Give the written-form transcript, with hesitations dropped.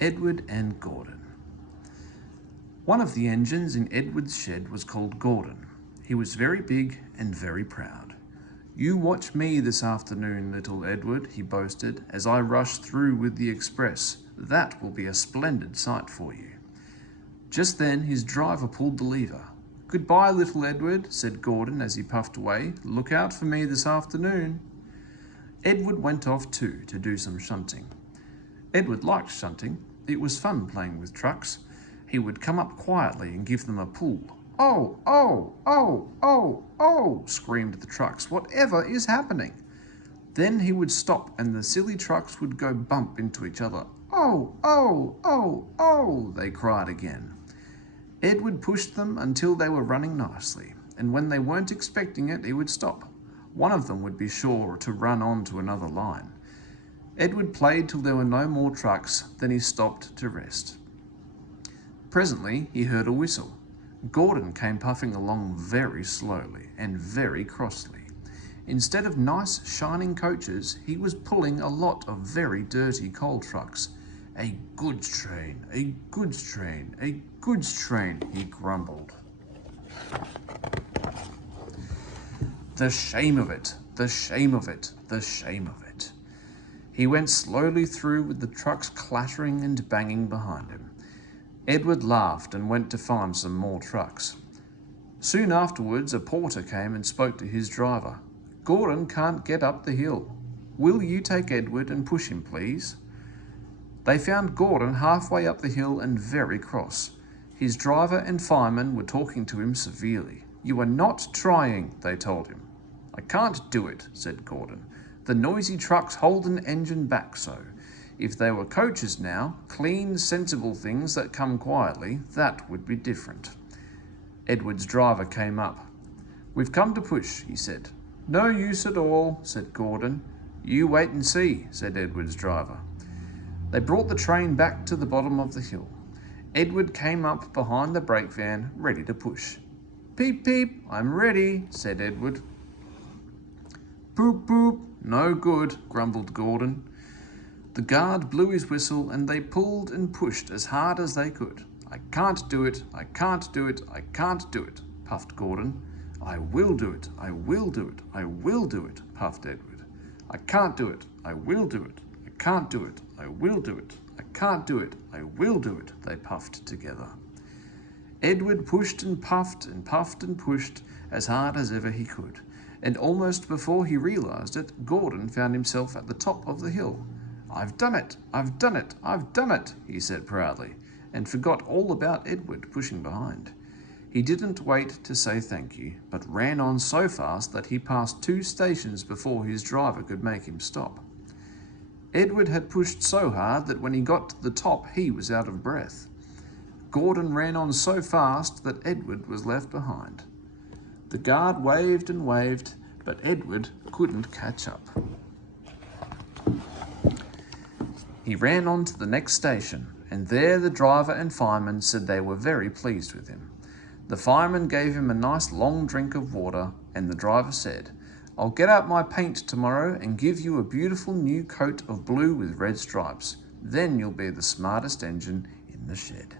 Edward and Gordon. One of the engines in Edward's shed was called Gordon. He was very big and very proud. "You watch me this afternoon, little Edward," he boasted, "as I rush through with the express. That will be a splendid sight for you." Just then his driver pulled the lever. "Goodbye, little Edward," said Gordon as he puffed away. "Look out for me this afternoon." Edward went off too to do some shunting. Edward liked shunting. It was fun playing with trucks. He would come up quietly and give them a pull. "Oh, oh, oh, oh, oh," screamed the trucks. "Whatever is happening?" Then he would stop and the silly trucks would go bump into each other. "Oh, oh, oh, oh," they cried again. Edward pushed them until they were running nicely, and when they weren't expecting it, he would stop. One of them would be sure to run on to another line. Edward played till there were no more trucks, then he stopped to rest. Presently he heard a whistle. Gordon came puffing along very slowly and very crossly. Instead of nice shining coaches, he was pulling a lot of very dirty coal trucks. "A goods train, a goods train, a goods train," he grumbled. "The shame of it, the shame of it, the shame of it." He went slowly through with the trucks clattering and banging behind him. Edward laughed and went to find some more trucks. Soon afterwards a porter came and spoke to his driver. "Gordon can't get up the hill. Will you take Edward and push him, please?" They found Gordon halfway up the hill and very cross. His driver and fireman were talking to him severely. "You are not trying," they told him. "I can't do it," said Gordon. "The noisy trucks hold an engine back so. If they were coaches now, clean, sensible things that come quietly, that would be different." Edward's driver came up. "We've come to push," he said. "No use at all," said Gordon. "You wait and see," said Edward's driver. They brought the train back to the bottom of the hill. Edward came up behind the brake van, ready to push. "Peep, peep, I'm ready," said Edward. "Poop, poop, no good," grumbled Gordon. The guard blew his whistle and they pulled and pushed as hard as they could. "I can't do it, I can't do it, I can't do it," puffed Gordon. "I will do it, I will do it, I will do it," puffed Edward. "I can't do it, I will do it, I can't do it, I will do it, I can't do it, I will do it," they puffed together. Edward pushed and puffed and puffed and pushed as hard as ever he could, and almost before he realized it, Gordon found himself at the top of the hill. "I've done it, I've done it, I've done it," he said proudly, and forgot all about Edward pushing behind. He didn't wait to say thank you, but ran on so fast that he passed 2 stations before his driver could make him stop. Edward had pushed so hard that when he got to the top, he was out of breath. Gordon ran on so fast that Edward was left behind. The guard waved and waved, but Edward couldn't catch up. He ran on to the next station, and there the driver and fireman said they were very pleased with him. The fireman gave him a nice long drink of water, and the driver said, "I'll get out my paint tomorrow and give you a beautiful new coat of blue with red stripes. Then you'll be the smartest engine in the shed."